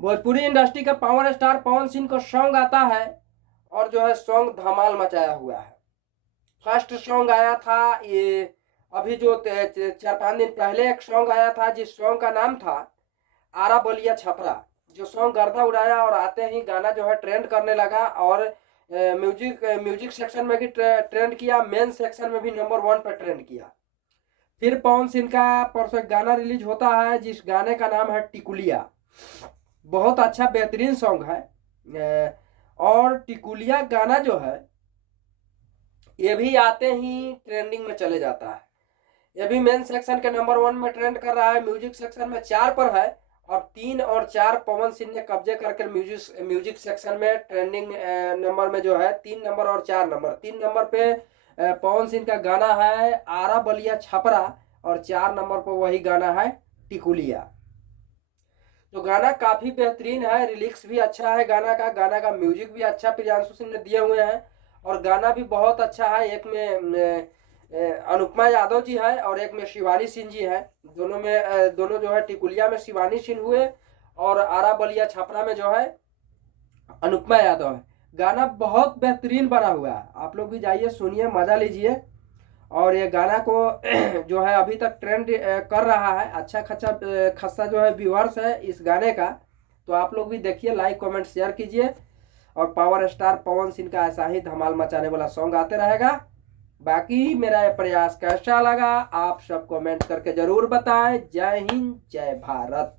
Bhojpuri industry का power star Pawan Singh का song आता है और जो है सॉन्ग धमाल मचाया हुआ है। फर्स्ट सॉन्ग आया था ये अभी जो 4-5 दिन पहले एक सॉन्ग आया था जिस सॉन्ग का नाम था आरा बलिया छपरा, जो सॉन्ग गर्दा उड़ाया और आते ही गाना जो है ट्रेंड करने लगा और म्यूजिक सेक्शन में भी ट्रेंड किया, मेन सेक्शन में भी नंबर 1 पर ट्रेंड किया। फिर पवन सिंह का परसों गाना रिलीज होता है जिस गाने का नाम है टिकुलिया। बहुत अच्छा बेहतरीन सॉन्ग है और टिकुलिया गाना जो है ये भी आते ही ट्रेंडिंग में चले जाता है। ये भी मेन सेक्शन के नंबर 1 में ट्रेंड कर रहा है, म्यूजिक सेक्शन में 4 पर है और 3 और 4 पवन सिंह ने कब्जे करके म्यूजिक सेक्शन में ट्रेंडिंग नंबर में जो है 3 नंबर और 4 नंबर। 3 नंबर पे पवन सिंह का गाना है आरा बलिया छपरा और 4 नंबर पर वही गाना है टिकुलिया। तो गाना काफी बेहतरीन है, लिरिक्स भी अच्छा है गाना का म्यूजिक भी अच्छा प्रियांशु सिंह ने दिए हुए हैं और गाना भी बहुत अच्छा है। एक में अनुपमा यादव जी है और एक में शिवानी सिंह जी है। दोनों जो है टिकुलिया में शिवानी सिंह हुए और आरा बलिया छपरा में जो है अनुपमा यादव है। गाना बहुत बेहतरीन बना हुआ है, आप लोग भी जाइए सुनिए, मजा लीजिए। और ये गाना को जो है अभी तक ट्रेंड कर रहा है, अच्छा खासा जो है व्यूअर्स है इस गाने का। तो आप लोग भी देखिए, लाइक कमेंट शेयर कीजिए और पावर स्टार पवन सिंह का ऐसा ही धमाल मचाने वाला सॉन्ग आते रहेगा। बाकी मेरा ये प्रयास कैसा लगा आप सब कमेंट करके जरूर बताएं। जय हिंद, जय भारत।